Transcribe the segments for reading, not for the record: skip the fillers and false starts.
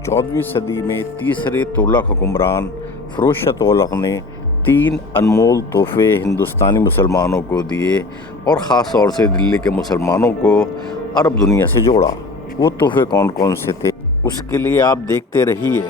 14वीं सदी में तीसरे तुगलक हुक्मरान फिरोज शाह तुगलक ने 3 अनमोल तोहफे हिंदुस्तानी मुसलमानों को दिए और ख़ास तौर से दिल्ली के मुसलमानों को अरब दुनिया से जोड़ा। वो तोहफे कौन कौन से थे, उसके लिए आप देखते रहिए।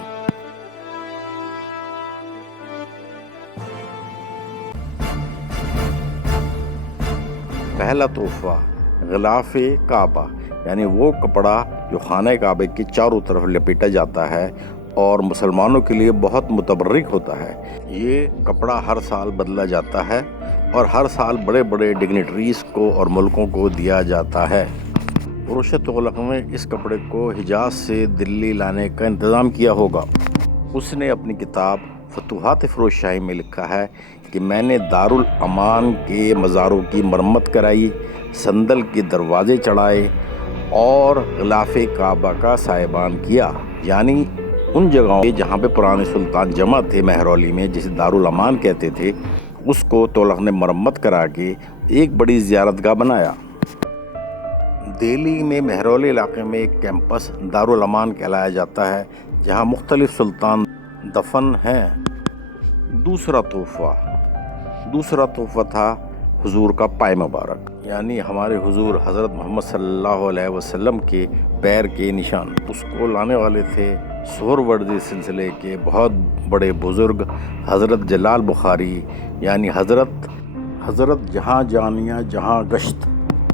पहला तोहफा ग़िलाफ़े काबा, यानी वो कपड़ा जो खाने काबे के चारों तरफ लपेटा जाता है और मुसलमानों के लिए बहुत मुतबर्रिक होता है। ये कपड़ा हर साल बदला जाता है और हर साल बड़े बड़े डिग्निटरीज़ को और मुल्कों को दिया जाता है। फिरोज शाह तुगलक ने इस कपड़े को हिजाज से दिल्ली लाने का इंतज़ाम किया होगा। उसने अपनी किताब फतूहात फिरोज शाही में लिखा है कि मैंने दारुल अमान के मज़ारों की मरम्मत कराई, संदल के दरवाजे चढ़ाए और ग़िलाफ़े काबा का साहिबान किया, यानी उन जगहों पे जहाँ पे पुराने सुल्तान जमा थे महरौली में, जिसे दारुल अमान कहते थे, उसको तुगलक ने मरम्मत करा के एक बड़ी ज़ियारतगाह बनाया। दिल्ली में महरौली इलाके में एक कैंपस दारुल अमान कहलाया जाता है, जहाँ मुख्तलिफ सुल्तान दफन हैं। दूसरा तोहफ़ा था हुजूर का पाय मुबारक, यानी हमारे हुजूर हज़रत मोहम्मद सल्लल्लाहु अलैहि वसल्लम के पैर के निशान। उसको लाने वाले थे सोहरवर्दी सिलसिले के बहुत बड़े बुज़ुर्ग हज़रत जलाल बुखारी, यानी हज़रत जहाँ जानिया जहाँ गश्त।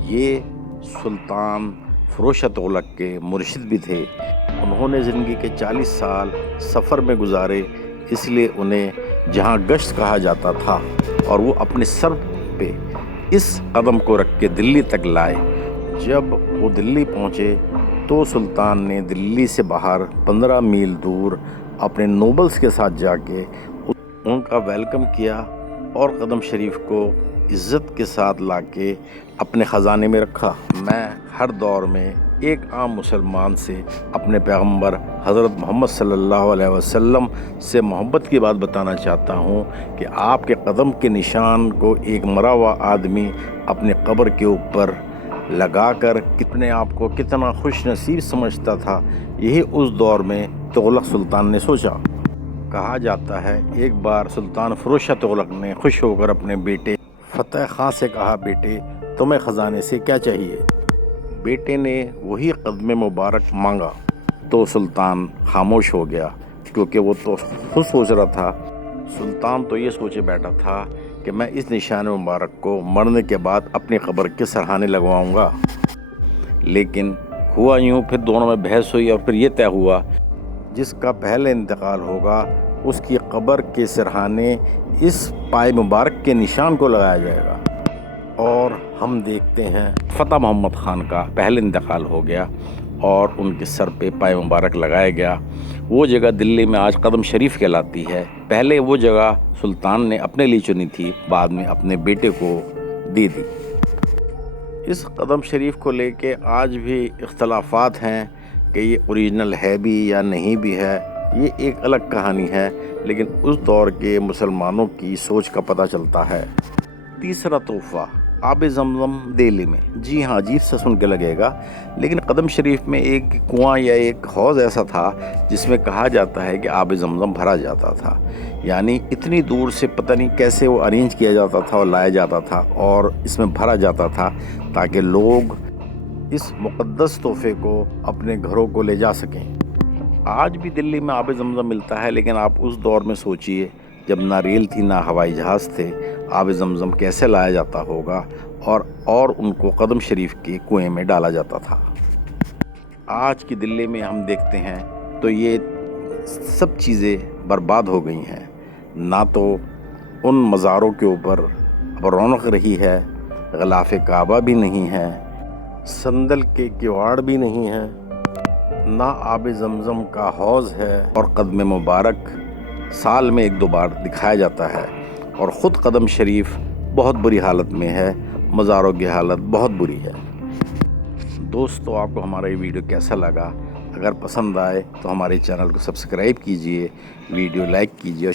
ये सुल्तान फिरोज शाह तुगलक के मुर्शिद भी थे। उन्होंने ज़िंदगी के 40 साल सफ़र में गुजारे, इसलिए उन्हें जहाँ गश्त कहा जाता था, और वो अपने सर पे इस कदम को रख के दिल्ली तक लाए। जब वो दिल्ली पहुँचे तो सुल्तान ने दिल्ली से बाहर 15 मील दूर अपने नोबल्स के साथ जाके उनका वेलकम किया और कदम शरीफ को इज़्ज़त के साथ लाके अपने ख़जाने में रखा। मैं हर दौर में एक आम मुसलमान से अपने पैगंबर हज़रत मोहम्मद सल्लल्लाहु अलैहि वसल्लम से मोहब्बत की बात बताना चाहता हूँ कि आपके कदम के निशान को एक मरा हुआ आदमी अपने कब्र के ऊपर लगाकर कितने आप को कितना खुश नसीब समझता था। यही उस दौर में तुगलक सुल्तान ने सोचा। कहा जाता है एक बार सुल्तान फिरोज शाह तुगलक ने खुश होकर अपने बेटे फ़तेह खां से कहा, बेटे तुम्हें ख़जाने से क्या चाहिए। बेटे ने वही कदम मुबारक मांगा तो सुल्तान खामोश हो गया, क्योंकि वो तो खुद सोच रहा था। सुल्तान तो ये सोचे बैठा था कि मैं इस निशान मुबारक को मरने के बाद अपनी कब्र के सरहाने लगवाऊंगा। लेकिन हुआ यूँ, फिर दोनों में बहस हुई और फिर ये तय हुआ जिसका पहले इंतकाल होगा उसकी कब्र के सरहाने इस पाय मुबारक के निशान को लगाया जाएगा। और हम देखते हैं फ़तेह मोहम्मद ख़ान का पहले इंतकाल हो गया और उनके सर पे पाय मुबारक लगाया गया। वो जगह दिल्ली में आज कदम शरीफ कहलाती है। पहले वो जगह सुल्तान ने अपने लिए चुनी थी, बाद में अपने बेटे को दे दी। इस कदम शरीफ को लेके आज भी इख्तलाफात हैं कि ये ओरिजिनल है भी या नहीं भी है, ये एक अलग कहानी है, लेकिन उस दौर के मुसलमानों की सोच का पता चलता है। तीसरा तोहफ़ा आब ज़मज़म दिल्ली में। जी हाँ, अजीब सा सुन के लगेगा, लेकिन कदम शरीफ में एक कुआं या एक हौज़ ऐसा था जिसमें कहा जाता है कि आब ज़मज़म भरा जाता था। यानी इतनी दूर से पता नहीं कैसे वो अरेंज किया जाता था और लाया जाता था और इसमें भरा जाता था ताकि लोग इस मुक़द्दस तोहफ़े को अपने घरों को ले जा सकें। आज भी दिल्ली में आब ज़मज़म मिलता है, लेकिन आप उस दौर में सोचिए जब ना रेल थी ना हवाई जहाज़ थे, आब ज़मज़म कैसे लाया जाता होगा और उनको कदम शरीफ के कुएं में डाला जाता था। आज की दिल्ली में हम देखते हैं तो ये सब चीज़ें बर्बाद हो गई हैं। ना तो उन मज़ारों के ऊपर अब रौनक रही है, ग़िलाफ़े काबा भी नहीं है, संदल के किवाड़ भी नहीं है, ना आब ज़मज़म का हौज़ है, और कदम मुबारक साल में 1-2 बार दिखाया जाता है। और ख़ुद कदम शरीफ बहुत बुरी हालत में है, मज़ारों की हालत बहुत बुरी है। दोस्तों, आपको हमारा ये वीडियो कैसा लगा? अगर पसंद आए तो हमारे चैनल को सब्सक्राइब कीजिए, वीडियो लाइक कीजिए।